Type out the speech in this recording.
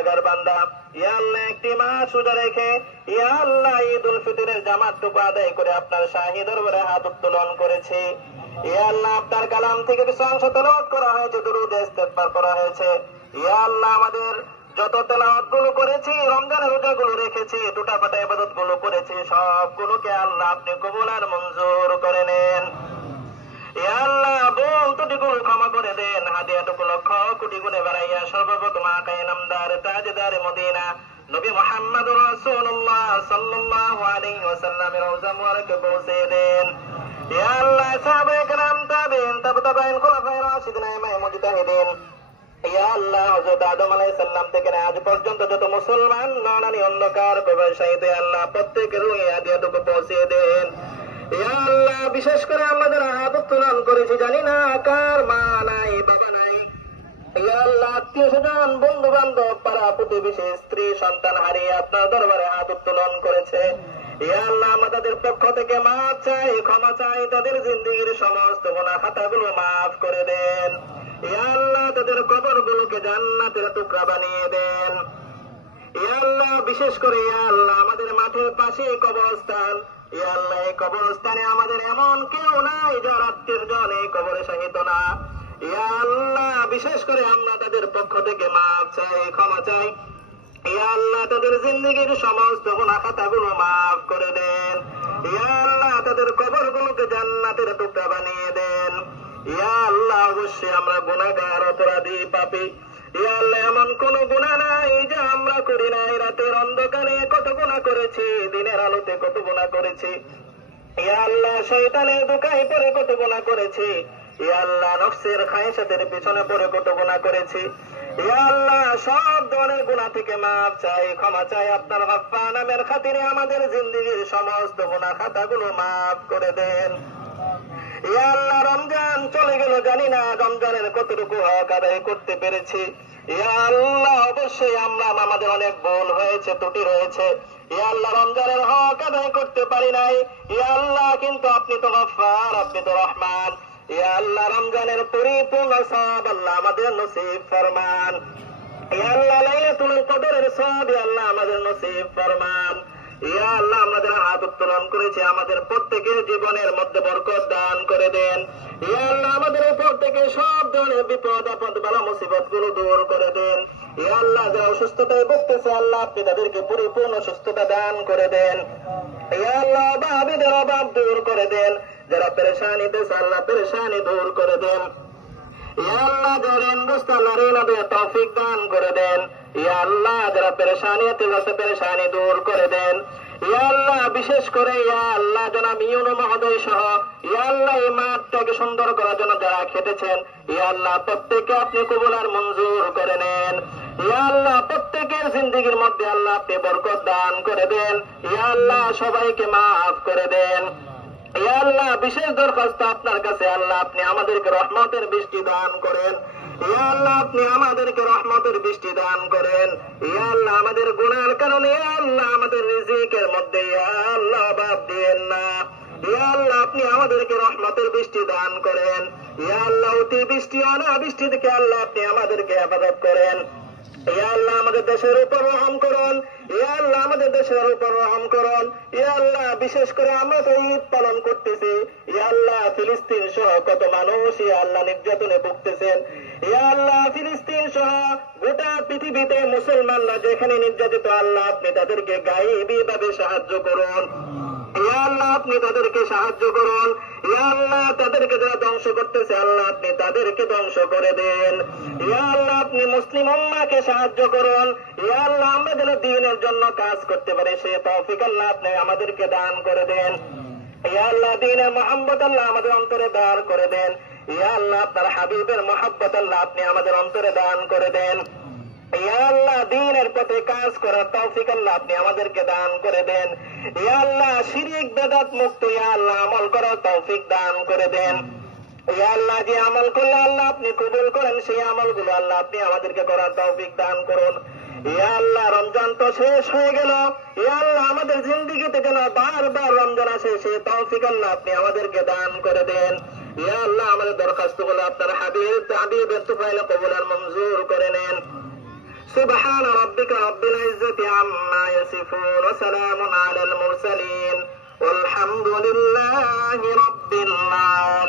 গুনাহগার বান্দা। ইয়া আল্লাহ একটি মাস রোজা রেখে ইয়া আল্লাহ ঈদুল ফিতরের জামাতটুকু আদায় করে আপনার শাহী দরবারে হাত উত্তোলন করেছি। ইয়া আল্লাহ আপনার কালাম থেকে কিছু অংশ তেলাওয়াত করা হয়েছে, দুরূদ ইস্তেগফার করা হয়েছে। ইয়া আল্লাহ আমাদের যত তেলাওয়াত গুলো করেছি, রমজানের রোজা গুলো রেখেছি, টুটাফাটা ইবাদত গুলো করেছি, সবগুলোকে আল্লাহ আপনি কবুল আর মঞ্জুর করে নেন। ইয়া আল্লাহ ভুল ত্রুটিগুলো ক্ষমা করে দেন। হাদিয়াটুকু লক্ষ কোটি গুণে বাড়াইয়া সর্বপ্রথম আকায়ে নামদার তাজদারে মদিনা নবী মুহাম্মদুর রাসূলুল্লাহ সাল্লাল্লাহু আলাইহি ওয়াসাল্লামের রওজা মুবারকে পৌঁছে দেন। ইয়া আল্লাহ সাহাবায়ে কেরাম, তাবেঈন, তাবেঈন, খুলাফায়ে রাশিদিন, আইম্মায়ে মুজতাহিদিন, ইয়া আল্লাহ হযরত আদম আলাইহিস সালাম থেকে আজ পর্যন্ত যত মুসলমান নরনারী অন্ধকার কবর শহীদ আল্লাহ প্রত্যেকের রুহে হাদিয়াটুকু পৌঁছে দেন। ইয়া আল্লাহ বিশেষ করে আমাদের হাত উত্তোলন করেছি, জানি না কার মা নাই বাবা নাই। ইয়া আল্লাহ আত্মীয় স্বজন বন্ধু বান্ধব পাড়া প্রতিবেশী স্ত্রী সন্তান হারিয়ে আপনার দরবারে হাত উত্তোলন করেছে। ইয়া আল্লাহ আমরা তাদের পক্ষ থেকে মাফ চাই, ক্ষমা চাই, তাদের জিন্দেগীর সমস্ত গুনাহ খাতাগুলো মাফ করে দেন। ইয়া আল্লাহ তাদের কবরগুলোকে জান্নাতের টুকরা বানিয়ে দেন। ইয়া আল্লাহ বিশেষ করে ইয়া আল্লাহ আমাদের মাঠের পাশে কবরস্থান, ইয়া আল্লাহ এই কবরস্থানে আমাদের এমন কেউ নাই যার আত্মীয়জন এই কবরে শাহিদ না। ইয়া আল্লাহ বিশেষ করে আমরা তাদের পক্ষ থেকে মাফ চাই, ক্ষমা চাই। ইয়া আল্লাহ তাদের জিন্দেগীর সমস্ত গুনাহ খাতাগুলো মাফ করে দেন। ইয়া আল্লাহ তাদের কবরগুলোকে জান্নাতের টুকরা বানিয়ে দেন। ইয়া আল্লাহ অবশ্যই আমরা গুনাহগার, অপরাধী, পাপী। ইয়া আল্লাহ এমন কোন গুনাহ নাই যে আমরা করি নাই। রাতের অন্ধকারে কত গুনাহ করেছি, দিনের আলোতে কত গুনাহ করেছি। ইয়া আল্লাহ শয়তানের ধোঁকায় পড়ে কত গুনাহ করেছি। ইয়া আল্লাহ নফসের খায়েশাতের পিছনে পড়ে কত গুনাহ করেছি। ইয়া আল্লাহ সব ধরনের গুনাহ থেকে মাফ চাই, ক্ষমা চাই। আপনার গাফফার নামের খাতিরে আমাদের জিন্দেগীর সমস্ত গুনাহ খাতাগুলো মাফ করে দেন। ইয়া আল্লাহ রমজান চলে গেল, জানি না রমজানের কতটুকু হক আদায় করতে পেরেছি। ইয়া আল্লাহ অবশ্যই আমরা আমাদের অনেক ভুল হয়েছে, ত্রুটি রয়েছে। ইয়া আল্লাহ রমজানের হক আদায় করতে পারি নাই। ইয়া আল্লাহ কিন্তু আপনি তো গফফার, আপনি তো রহমান। ইয়া আল্লাহ রমজানের পরিপূর্ণ সওয়াব আল্লাহ আমাদের নসিব ফরমান। ইয়া আল্লাহ লাইলাতুল কদরের সওয়াব ইয়া আল্লাহ আমাদের নসিব ফরমান। ইয়া আল্লাহ আমাদের হাত উত্তোলন করেছে, আমাদের প্রত্যেকের জীবনের মধ্যে বরকত দান করে দেন। ইয়া আল্লাহ আমাদের উপর থেকে সব ধরনের বিপদ আপদ বালা মুসিবত গুলো দূর করে দেন। ইয়া আল্লাহ যারা অসুস্থতায় ভুগতেছে আল্লাহ আপনি তাদেরকে পরিপূর্ণ সুস্থতা দান করে দেন। ইয়া আল্লাহ অভাবীদের অভাব দূর করে দেন, যারা পেরেশানিতে আল্লাহ পেরেশানি দূর করে দেন। ইয়া আল্লাহ যারা ঋণগ্রস্ত আল্লাহ ঋণ আদায়ের তৌফিক দান করে দেন। ইয়া আল্লাহ যারা পেরেশানিতে আছে পেরেশানি দূর করে দেন। ইয়া আল্লাহ বিশেষ করে ইয়া আল্লাহ জনাব ইউনূস মহোদয় সহ ইয়া আল্লাহ এই মাঠটাকে সুন্দর করার জন্য যারা খেটেছেন ইয়া আল্লাহ প্রত্যেককে আপনি কবুল আর মঞ্জুর করে নেন। ইয়া আল্লাহ প্রত্যেকের জিন্দেগীর মধ্যে আল্লাহ আপনি বরকত দান করে দেন। ইয়া আল্লাহ সবাইকে মাফ করে দেন। ইয়া আল্লাহ বিশেষ দরখাস্ত আপনার কাছে আল্লাহ আপনি আমাদেরকে রহমতের বৃষ্টি দান করেন। ইয়া আল্লাহ আপনি আমাদেরকে রহমতের বৃষ্টি দান করেন। ইয়া আল্লাহ আমাদের গুনাহের কারণে ইয়া আল্লাহ আমাদের রিজিকের মধ্যে ইয়া আল্লাহ অভাব দিয়েন না। ইয়া আল্লাহ আপনি আমাদেরকে রহমতের বৃষ্টি দান করেন। ইয়া আল্লাহ অতি বৃষ্টি অনাবৃষ্টি থেকে আল্লাহ আপনি আমাদেরকে হেফাজত করেন। ইয়া আল্লাহ আমাদের দেশের উপর রহম করুন। ইয়া আল্লাহ আমাদের দেশের উপর রহম করুন। ইয়া আল্লাহ বিশেষ করে আমরা তো ঈদ পালন করতেছি। ইয়া আল্লাহ ফিলিস্তিন সহ কত মানুষ ইয়া আল্লাহ নির্যাতনে ভুগতেছেন। ইয়া আল্লাহ ফিলিস্তিন সহ গোটা পৃথিবীতে মুসলমানরা যেখানে নির্যাতিত আল্লাহ আপনি তাদেরকে গায়েবী ভাবে সাহায্য করুন। ইয়া আল্লাহ আপনি তাদেরকে সাহায্য করুন। ইয়া আল্লাহ তাদেরকে যারা ধ্বংস করতেছে আল্লাহ আপনি তাদেরকে ধ্বংস করে দেন। ইয়া আল্লাহ আপনি মুসলিম উম্মাহকে সাহায্য করুন। ইয়া আল্লাহ আমরা যেন দ্বীনের জন্য কাজ করতে পারি সে তৌফিক আল্লাহ আপনি আমাদেরকে দান করে দেন। ইয়া আল্লাহ দ্বীনের মহব্বত আল্লাহ আমাদের অন্তরে দান করে দেন। ইয়া আল্লাহ আপনার হাবিবের মহব্বত আল্লাহ আপনি আমাদের অন্তরে দান করে দেন। ইয়া আল্লাহ দ্বীনের পথে কাজ করার তৌফিক আল্লাহ আপনি আমাদেরকে দান করে দেন। ইয়া আল্লাহ শিরক বিদআত মুক্ত ইয়া আল্লাহ আমল করার তৌফিক দান করে দেন। ইয়া আল্লাহ যে আমল করলে আল্লাহ আপনি কবুল করেন সেই আমলগুলো আল্লাহ আপনি আমাদেরকে করার তৌফিক দান করুন। ইয়া আল্লাহ রমজান তো শেষ হয়ে গেল। ইয়া আল্লাহ আমাদের জিন্দেগিতে যেন বারবার রমজান আসে সেই তৌফিক আল্লাহ আপনি আমাদেরকে দান করে দেন। ইয়া আল্লাহ আমাদের দরখাস্তগুলো আপনার হাবিবের তুফাইলে কবুল আর মঞ্জুর করে নেন। سبحان ربك رب العزة عما يصفون وسلام على المرسلين والحمد لله رب العالمين